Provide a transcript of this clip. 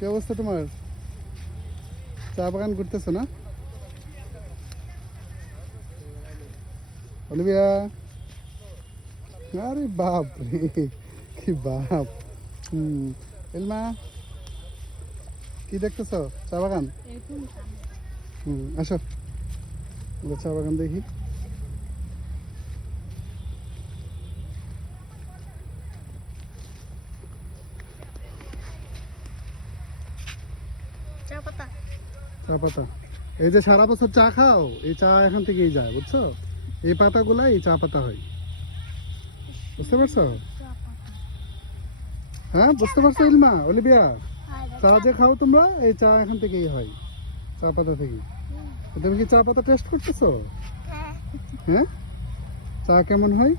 কি অবস্থা তোমার? চা বাগান করতেছো না? অলিভিয়া, আরে বাপ রে, কি বাপ। এলমা, কি দেখতেছ? চা বাগান। আসো, আমরা চা বাগান দেখি। চা পাতা, এই যে সারা বছর চা খাও, এই চা এখান থেকেই যায়, বুঝছো? এই পাতাগুলা এই চা পাতা হয়, বুঝতে পারছো? হ্যাঁ, বুঝতে পারছো ইলমা, অলিভিয়া? চা যে খাও তোমরা, এই চা এখান থেকেই হয়, চা পাতা থেকে। তুমি কি চা পাতা টেস্ট করতেছো? হ্যাঁ, চা কেমন হয়?